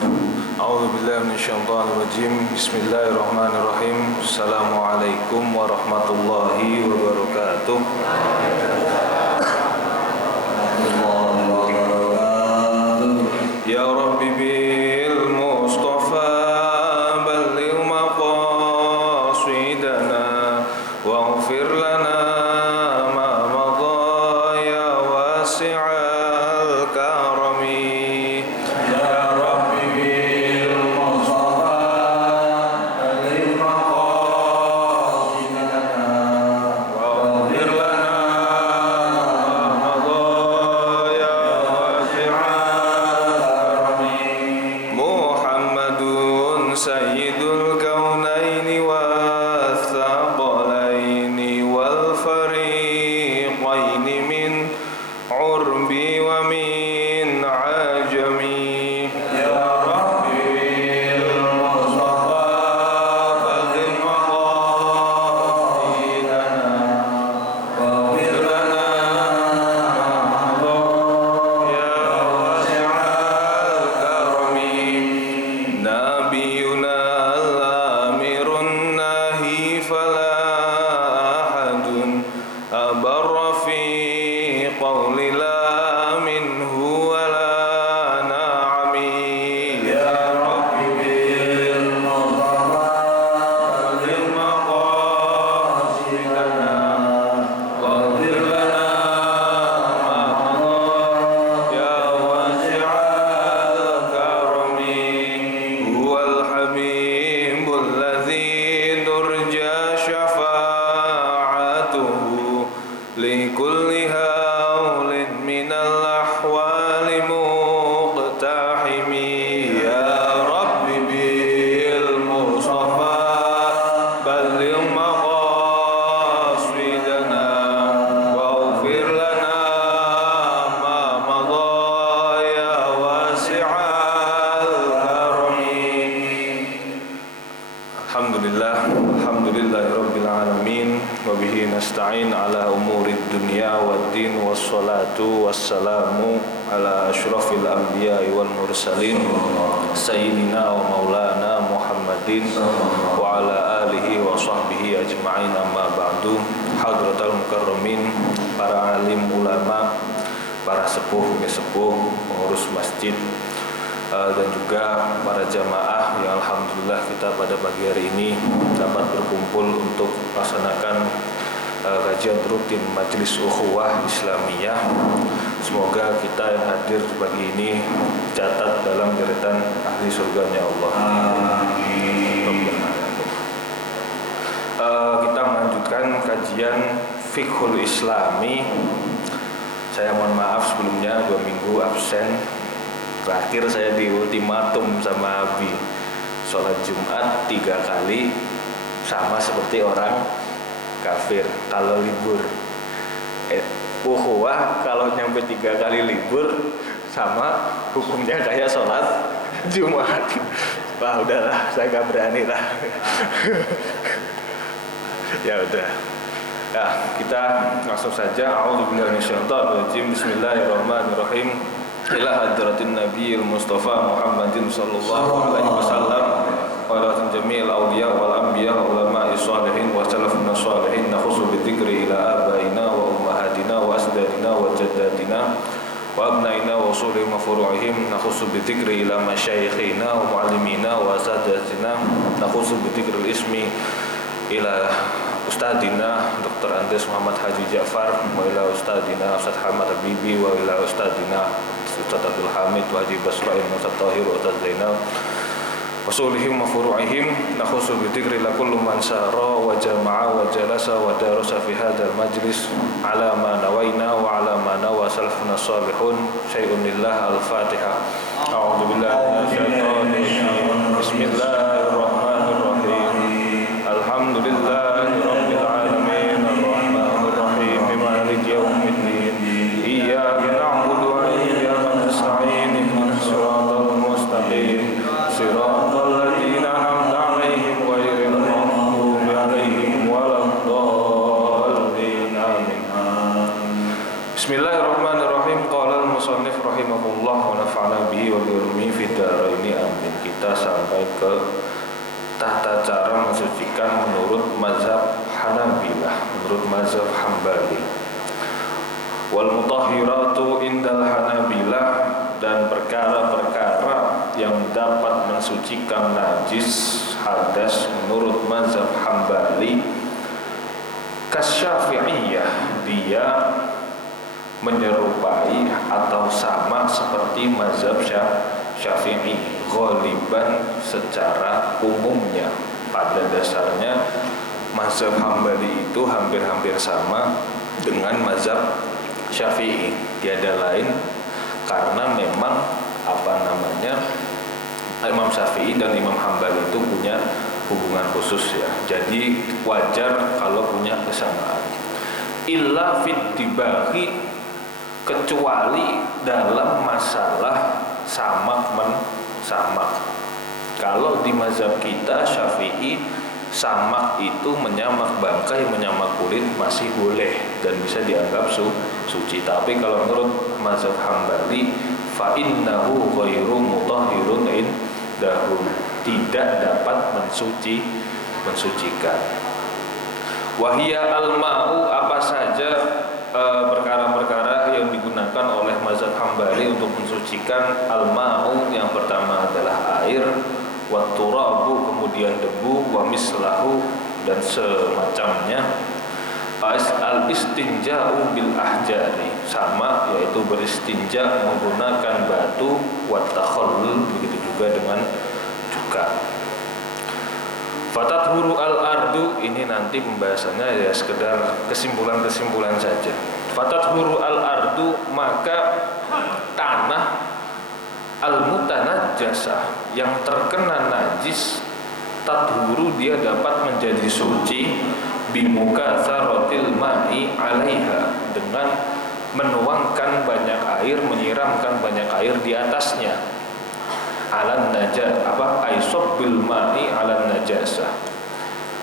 A'udzubillahi minasyaitonirrajim. Bismillahirrahmanirrahim. Assalamualaikum warahmatullahi wabarakatuh. Ya Rabbi bil Mustafa balligh maqasidana waghfir lana ma madha ya wasi'al karami. Ya Rabbi bil Mustafa balligh maqasidana waghfir lana ma madha ya wasi'al Muhammadun sayyidul kaunaini wathaqalaini wal fariqaini min urbi wa min ajami. Ya Rabbi bil Mustafa balligh maqasidana waghfir lana ma ya wasi'al karami. Nabiyuna al-amirun nahi fala ahadun abarra fi qawli la minhu wala na'ami. Ya Rabbi bil Mustafa balligh maqasidana waghfir lana ma madha ya wasi'al karami. Huwal habibul ladzi turja syafa'atuhu likulli haulin minal ahwali muqtahimi. Ya Rabbi bil Mustafa balligh maqasidana waghfir lana ma madha ya wasi'al karami. Alhamdulillahirabbil alamin wa bihi nasta'in ala umurid dunya waddin wassalatu wassalamu ala asyrafil anbiya'i wal mursalin sayyidina wa maulana Muhammadin wa ala alihi wa sahbihi ajma'in, amma ba'du. Hadratal mukarramin, para alim ulama, para sepuh pengurus masjid, dan juga para jamaah yang alhamdulillah kita pada pagi hari ini dapat berkumpul untuk melaksanakan kajian rutin Majelis Ukhuwah Islamiyah. Semoga kita yang hadir pagi ini catat dalam deretan ahli surganya Allah. Amin. Kita melanjutkan kajian Fiqhul Islami. Saya mohon maaf sebelumnya 2 minggu absen. Terakhir saya di ultimatum sama Abi, sholat Jumat 3 kali sama seperti orang kafir kalau libur. Ukhuwah kalau nyampe 3 kali libur sama hukumnya kayak sholat Jumat. Wah udahlah, saya gak berani lah. Ya udah. Ya, kita langsung saja. A'udzubillahi minasyaitonirrajim. Bismillahirrahmanirrahim. Ila hadratin nabiyil mustafa Muhammadin sallallahu alaihi wasallam wa ala jami'il awliya wal anbiya ulama'i shalihin wa salafuna shalihin nakhusu bidzikri ila abaina wa ummahatina wa asdadina wa jaddatina wa abnaina wa usulihim wa furu'ihim nakhusu bidzikri ila masyayikhina wa muallimina wa asadatina nakhusu bidzikril ismi ila Ustadina Dr. Andes Muhammad Haji Ja'far wa ila Ustadina Ustaz Hamad Habibi wa ila Ustadina Ustaz Abdul Hamid wa Haji Basra'in wa Ustaz Tahir wa Ustaz Zainal wasulihim wa furu'ihim nakhusu bidhikri la kullu man sara wa jama'a wa jalasa wa darasa fi hadzal majlis ala ma nawaina wa ala ma nawa salafuna salihun syai'un lillah. Al-Fatihah. A'udzu billahi minasyaitonir rajim. Bismillahirrahmanirrahim. Alhamdulillahi rabbil alamin arrahmanir rahim maliki yaumiddin iyyaka na'budu wa iyyaka nasta'in ihdinas siratal mustaqim siratal ladzina an'amta 'alaihim ghairil maghdubi 'alaihim waladdallin. Amin. Bismillahirrahmanirrahim. Qala al-musannif rahimahullah wa nafa'ana bihi wa bi tayammumi fid dharaini amin. Kita sampai ke tata cara mensucikan menurut mazhab Hanabilah, menurut mazhab Hambali. Wal mutahhiratu indal Hanabilah, dan perkara-perkara yang dapat mensucikan najis hadas menurut mazhab Hambali kasyafi'iyah, dia menyerupai atau sama seperti mazhab Syafi'i ghaliban, secara umumnya. Pada dasarnya mazhab Hambali itu hampir-hampir sama dengan mazhab Syafi'i, tiada lain karena memang Imam Syafi'i dan Imam Hambali itu punya hubungan khusus ya. Jadi wajar kalau punya kesamaan. Illa fit dibahi, kecuali dalam masalah samak mensamak. Kalau di mazhab kita Syafi'i, samak itu menyamak bangkai, menyamak kulit masih boleh dan bisa dianggap suci. Tapi kalau menurut mazhab Hambali, fa innahu ghairu mutahhirun indahum, tidak dapat mensucikan. Wahia al-ma'u, apa saja perkara-perkara yang digunakan oleh mazhab Hambali untuk mensucikan. Al-ma'u, yang pertama adalah air, wa turabu, kemudian debu, wa mislahu, dan semacamnya. Al-istinja'u bil ahjari, sama, yaitu beristinja menggunakan batu, wa takhallul, begitu juga dengan cuka. Fatathuru al-ardu, ini nanti pembahasannya ya sekedar kesimpulan-kesimpulan saja. Fatathuru al-ardu, maka tanah al-mutanajjasah, yang terkena najis, tathuru, dia dapat menjadi suci, bimukatsaratil ma'i 'alaiha, dengan menuangkan banyak air, menyiramkan banyak air di atasnya. Alan najah aisob bil ma'i alan najasah,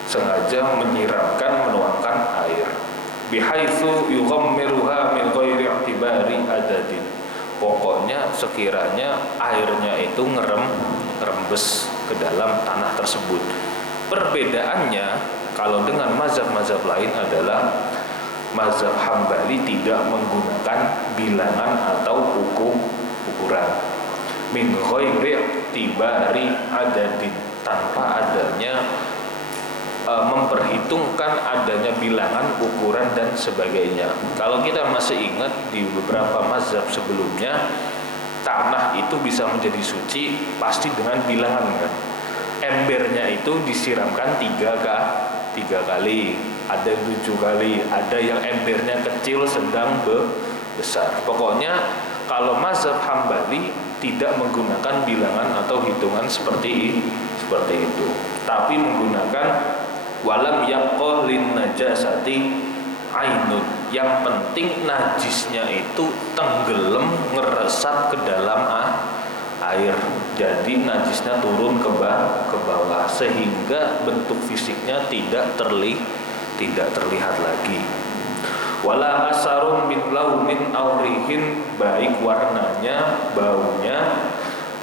sengaja menyiramkan, menuangkan air. Bihaitsu yughammiruha min ghairi i'tibari adadin, pokoknya sekiranya airnya itu ngerembes ke dalam tanah tersebut. Perbedaannya kalau dengan mazhab-mazhab lain adalah mazhab Hambali tidak menggunakan bilangan atau ukuran. Min ghairi tibari adadin, tanpa adanya memperhitungkan adanya bilangan, ukuran, dan sebagainya. Kalau kita masih ingat di beberapa mazhab sebelumnya, tanah itu bisa menjadi suci pasti dengan bilangan kan. Embernya itu disiramkan 3 kali, ada 7 kali, ada yang embernya kecil, sedang, besar. Pokoknya kalau mazhab Hambali tidak menggunakan bilangan atau hitungan seperti itu, tapi menggunakan walam yaqqa lin najasati ainun, yang penting najisnya itu tenggelam, ngeresap ke dalam air, jadi najisnya turun ke bawah sehingga bentuk fisiknya tidak terlihat lagi. Wala asarun min launin aurihin, baik warnanya, baunya,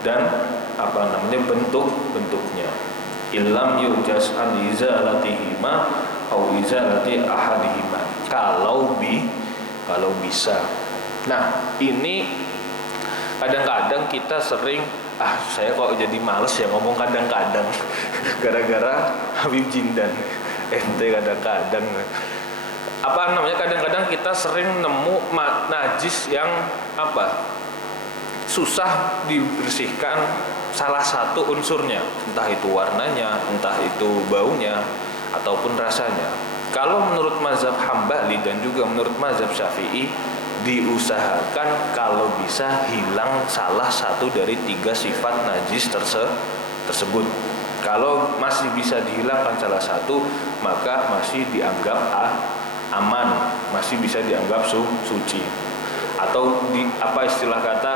dan bentuknya. Illam yujas an izalatihima au izalati ahadihima, kalau bisa. Nah, ini kadang-kadang kita sering saya kok jadi males ya ngomong kadang-kadang gara-gara Habib Jindan ente kadang-kadang kadang-kadang kita sering nemu najis yang susah dibersihkan salah satu unsurnya, entah itu warnanya, entah itu baunya, ataupun rasanya. Kalau menurut mazhab Hambali dan juga menurut mazhab Syafi'i, diusahakan kalau bisa hilang salah satu dari 3 sifat najis tersebut. Kalau masih bisa dihilangkan salah satu, maka masih dianggap aman, masih bisa dianggap suci. Atau istilah kata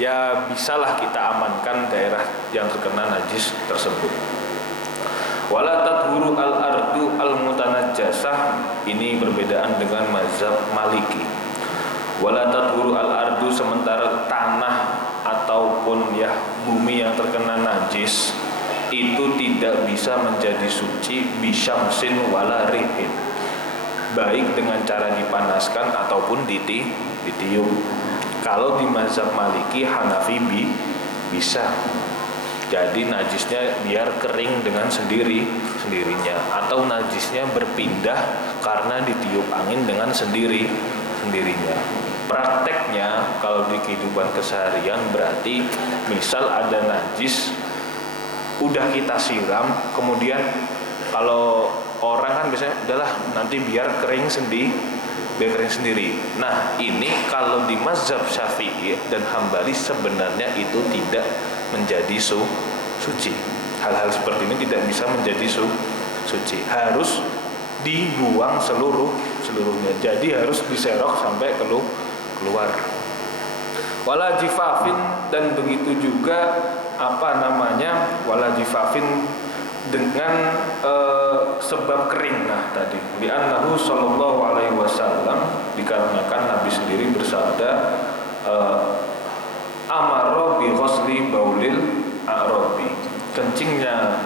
ya bisalah kita amankan daerah yang terkena najis tersebut. Wala tathuru al-ardu al-mutanajjasah, ini perbedaan dengan mazhab Maliki. Wala tathuru al-ardu, sementara tanah ataupun ya bumi yang terkena najis itu tidak bisa menjadi suci bisyamsin wala rihin, baik dengan cara dipanaskan ataupun ditiup. Kalau di mazhab Maliki Hanafi bisa. Jadi najisnya biar kering dengan sendirinya, atau najisnya berpindah karena ditiup angin dengan sendirinya. Prakteknya kalau di kehidupan keseharian berarti misal ada najis udah kita siram, kemudian kalau orang kan biasanya udahlah nanti biar kering sendiri. Nah ini kalau di mazhab Syafi'i dan Hambali sebenarnya itu tidak menjadi suci. Hal-hal seperti ini tidak bisa menjadi suci, harus dibuang seluruhnya. Jadi harus diserok sampai keluar. Wala jifafin, dan begitu juga wala jifafin dengan sebab kering. Nah tadi li'annahu sallallahu alaihi wasallam, dikarenakan Nabi sendiri bersabda amaro bi ghusli baulil a'rabi, kencingnya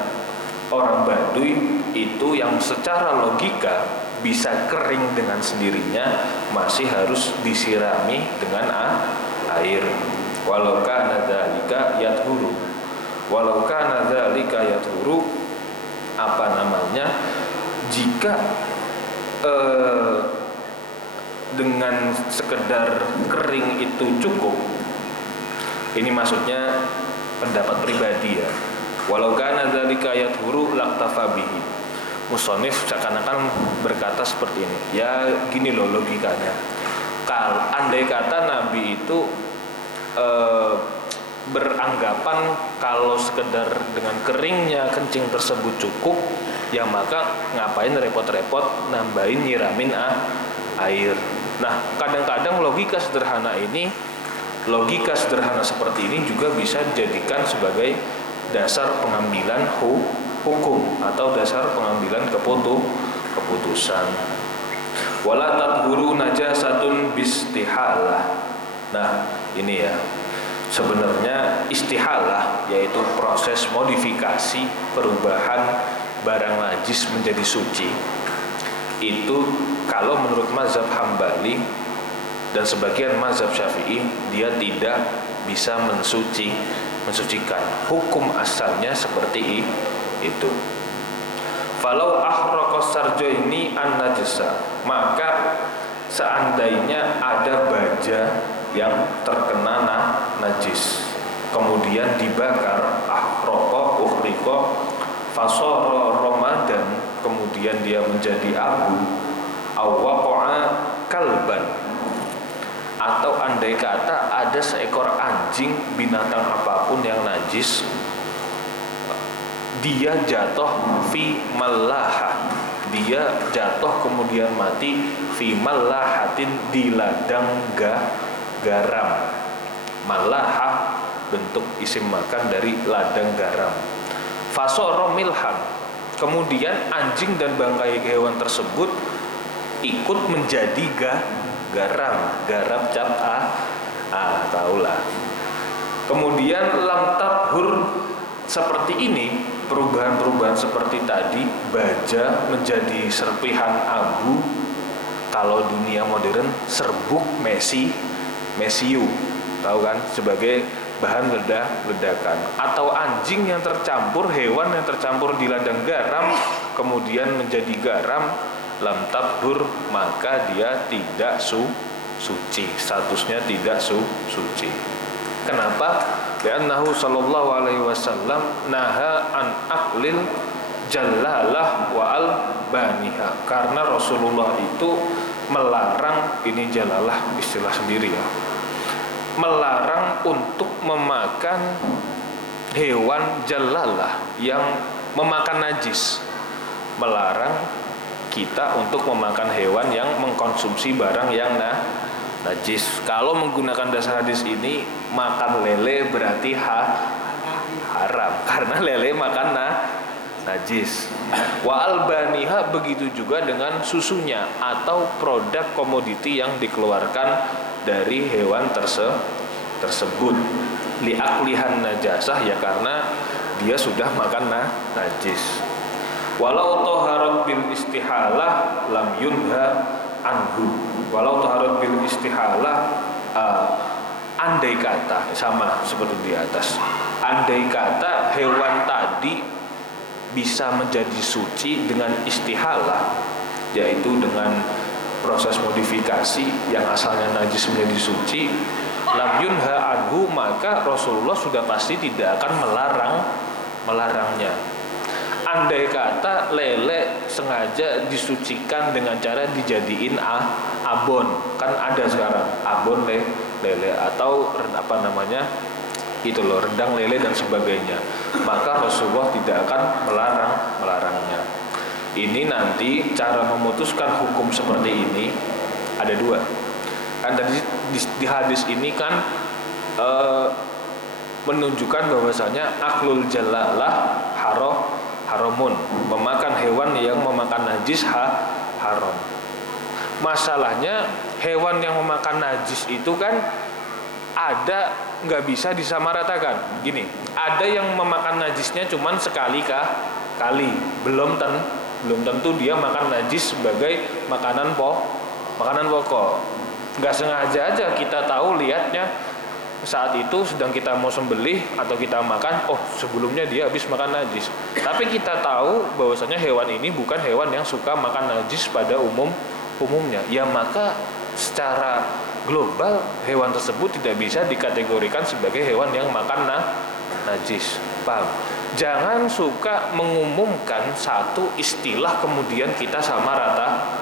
orang Baduy itu yang secara logika bisa kering dengan sendirinya masih harus disirami dengan air. Walau kana dzalika yathuru, jika dengan sekedar kering itu cukup. Ini maksudnya pendapat pribadi ya. Walau kana dzalika yathuru laqtafa bihi. Musonif seakan-akan berkata seperti ini. Ya gini loh logikanya. Andai kata Nabi itu beranggapan kalau sekedar dengan keringnya kencing tersebut cukup, ya maka ngapain repot-repot nambahin nyiramin air. Nah kadang-kadang logika sederhana seperti ini juga bisa dijadikan sebagai dasar pengambilan hukum atau dasar pengambilan keputusan. Wala tadhuru najasatun bistihalah. Nah ini ya, sebenarnya istihalah yaitu proses modifikasi perubahan barang najis menjadi suci. Itu kalau menurut mazhab Hambali dan sebagian mazhab Syafi'i, dia tidak bisa mensucikan. Hukum asalnya seperti itu. Falau ahraqas sarjaini an-najasa, maka seandainya ada baja yang terkena najis kemudian dibakar, ahraqa uhriqa fasara ramadan, kemudian dia menjadi abu, awwaqa'a kalban, atau andai kata ada seekor anjing, binatang apapun yang najis, dia jatuh fi mallaha, dia jatuh kemudian mati fi mallahatin, di ladang garam. Mallaha bentuk isim makan dari ladang garam. Fasoro milhan, kemudian anjing dan bangkai hewan tersebut ikut menjadi garam cap tahulah. Kemudian lam tathur, seperti ini perubahan-perubahan seperti tadi, baja menjadi serpihan abu, kalau dunia modern serbuk mesiu, tahu kan, sebagai bahan ledakan, atau anjing yang tercampur, hewan yang tercampur di ladang garam kemudian menjadi garam, lam tathur, maka dia tidak suci, statusnya tidak suci. Kenapa? Li'annahu sallallahu alaihi wasallam naha an aklil jallalah wa albaniha, karena Rasulullah itu melarang, ini jalalah istilah sendiri ya, melarang untuk memakan hewan jalalah yang memakan najis, melarang kita untuk memakan hewan yang mengkonsumsi barang yang najis. Kalau menggunakan dasar hadis ini, makan lele berarti haram, karena lele makan najis. Wa albaniha, begitu juga dengan susunya atau produk komoditi yang dikeluarkan dari hewan tersebut. liaklihan najasah, ya karena dia sudah makan najis. Walau toharat bil istihalah lam yunha anhu. Walau toharat bil istihalah, andai kata sama seperti di atas, andai kata hewan tadi bisa menjadi suci dengan istihalah, yaitu dengan proses modifikasi yang asalnya najis menjadi suci, lam yunha anhu, maka Rasulullah sudah pasti tidak akan melarangnya. Andai kata lele sengaja disucikan dengan cara dijadiin abon, kan ada sekarang abon lele atau itu loh, rendang lele dan sebagainya, maka Rasulullah tidak akan melarangnya. Ini nanti cara memutuskan hukum seperti ini ada dua. Kan tadi di hadis ini kan menunjukkan bahwasanya aklul jalalah haramun, memakan hewan yang memakan najis haram. Masalahnya hewan yang memakan najis itu kan ada, nggak bisa disamaratakan. Gini, ada yang memakan najisnya cuman sekali belum tentu dia makan najis sebagai makanan pokok. Nggak sengaja aja kita tahu lihatnya saat itu sedang kita mau sembelih atau kita makan, oh sebelumnya dia habis makan najis. Tapi kita tahu bahwasanya hewan ini bukan hewan yang suka makan najis pada umumnya. Ya maka secara global hewan tersebut tidak bisa dikategorikan sebagai hewan yang makan najis. Paham? Jangan suka mengumumkan satu istilah kemudian kita samaratakan.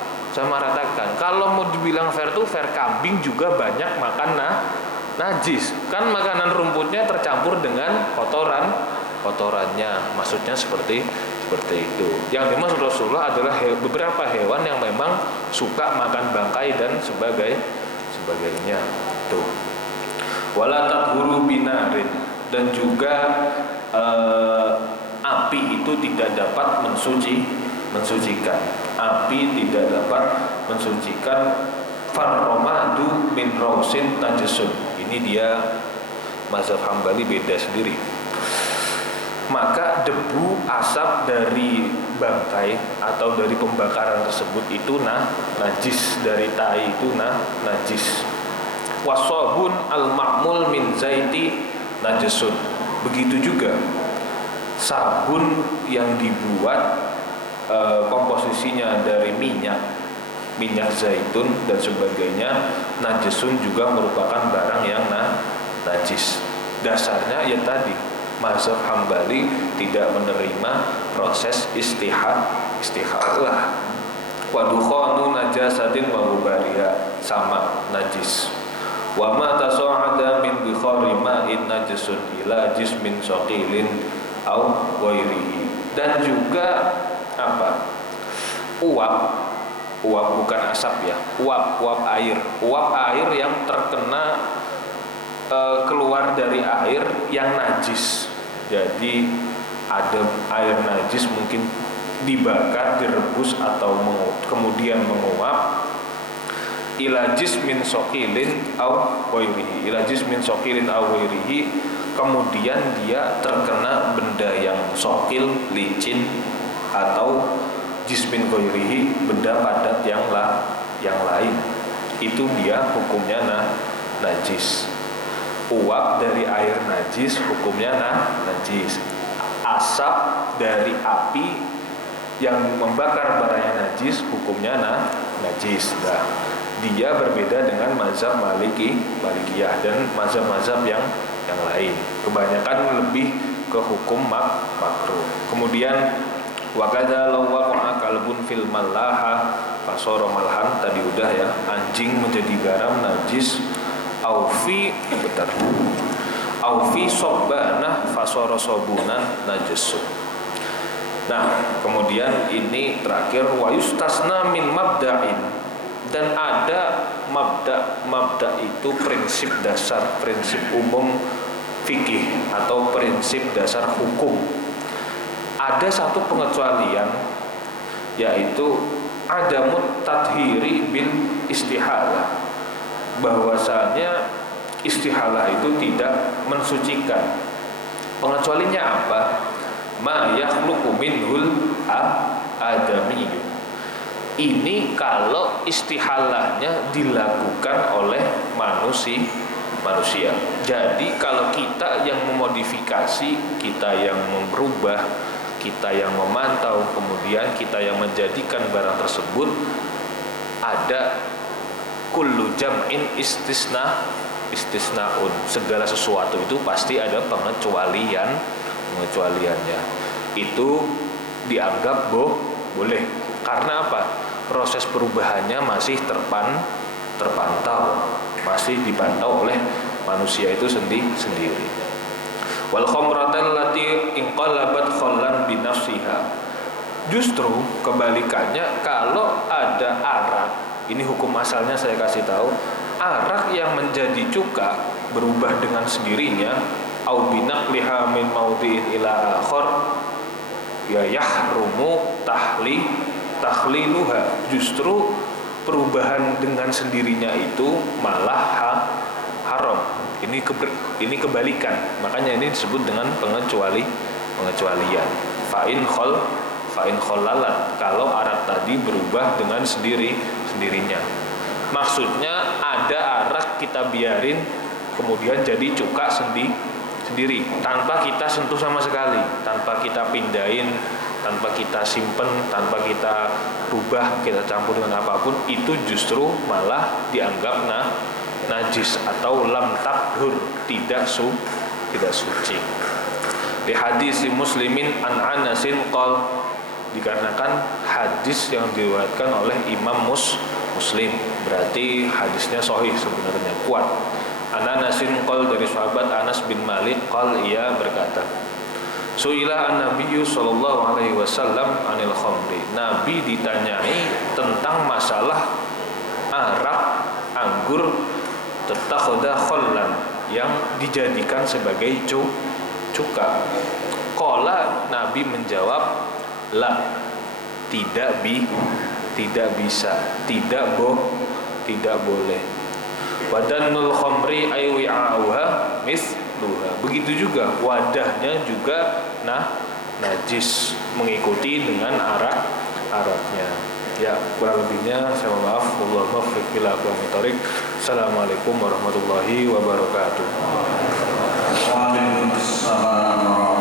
Kalau mau dibilang fair tuh fair, kambing juga banyak makan najis, kan makanan rumputnya tercampur dengan kotorannya, maksudnya seperti itu. Yang dimaksud Rasulullah adalah beberapa hewan yang memang suka makan bangkai dan sebagainya. Tuh. Wala tadhuru binarin, dan juga api itu tidak dapat mensucikan. Api tidak dapat mensucikan. Farromadu min rausin najasun. Ini dia mazhab Hambali beda sendiri. Maka debu asap dari bangkai atau dari pembakaran tersebut itu najis, dari tai itu najis. Wasobun al-ma'mul min zaiti najasun. Begitu juga sabun yang dibuat komposisinya dari minyak zaitun dan sebagainya, najisun juga merupakan barang yang najis. Dasarnya ya tadi, mazhab Hambali tidak menerima proses istihalah. Wa dukhanu najasatin wa gubariha, sama najis. Wa ma tasa'ada min bikhari ma'in najisun ila jismin saqilin au ghairihi. Dan juga uap bukan asap ya, uap air yang terkena keluar dari air yang najis. Jadi ada air najis mungkin dibakar, direbus atau kemudian menguap, ila jismin saqilin au ghairihi, kemudian dia terkena benda yang saqil, licin, atau jismin ghairihi, benda padat yang lain, itu dia hukumnya najis. Uap dari air najis hukumnya najis. Asap dari api yang membakar barangnya najis hukumnya najis. Nah, dia berbeda dengan mazhab Malikiyah dan mazhab-mazhab yang lain. Kebanyakan lebih ke hukum makruh. Kemudian wakada law waqa'a kalbun fil malaha fasara malhan, tadi udah ya, anjing menjadi garam najis. Aufi sobbana fasara sobunan najasun. Nah, kemudian ini terakhir, wa yustasna min mabda'in, dan ada mabda itu prinsip dasar, prinsip umum fikih atau prinsip dasar hukum. Ada satu pengecualian, yaitu adamut tadhiri bil istihalah, bahwasanya istihalah itu tidak mensucikan. Pengecualinya apa? Ma yakhluqu minhul adamiyyu. Ini kalau istihalahnya dilakukan oleh manusia. Jadi kalau kita yang memodifikasi, kita yang merubah, kita yang memantau, kemudian kita yang menjadikan barang tersebut, ada kullu jam'in istisnaun. Segala sesuatu itu pasti ada pengecualiannya. Itu dianggap boleh. Karena apa? Proses perubahannya masih terpantau, masih dipantau oleh manusia itu sendiri. Wal khamratal lati inqalabat khallan bi nafsiha. Justru kebalikannya, kalau ada arak, ini hukum asalnya saya kasih tahu, arak yang menjadi cuka berubah dengan sendirinya, au binaqliha min maudhi'in ila akhar, ya yahrumu tahliluha. Justru perubahan dengan sendirinya itu malah haram. Ini kebalikan. Makanya ini disebut dengan pengecualian. Fa'in kholalat, kalau arak tadi berubah dengan sendirinya. Maksudnya ada arak kita biarin kemudian jadi cuka sendiri tanpa kita sentuh sama sekali, tanpa kita pindahin, tanpa kita simpen, tanpa kita rubah, kita campur dengan apapun, itu justru malah dianggap najis atau lam tathur, tidak suci. Di hadis Muslimin an Anasin qol, dikarenakan hadis yang diriwayatkan oleh Imam Muslim, berarti hadisnya sahih sebenarnya, kuat. Anasin qol, dari sahabat Anas bin Malik qol, ia berkata, Su'ila an-nabiyyu sallallahu alaihi wasallam anil khamri. Nabi ditanyai tentang masalah arak anggur tatakhuda khallan, yang dijadikan sebagai cuka. Qala, Nabi menjawab, la, tidak bisa, tidak boleh. Wadanul khamri ay wi'auha misluha. Begitu juga wadahnya juga najis, mengikuti dengan araknya. Ya, kurang lebihnya saya mohon maaf. Wallahu muwaffiq ila aqwamit thoriq. Assalamualaikum warahmatullahi wabarakatuh. Waalaikumsalam.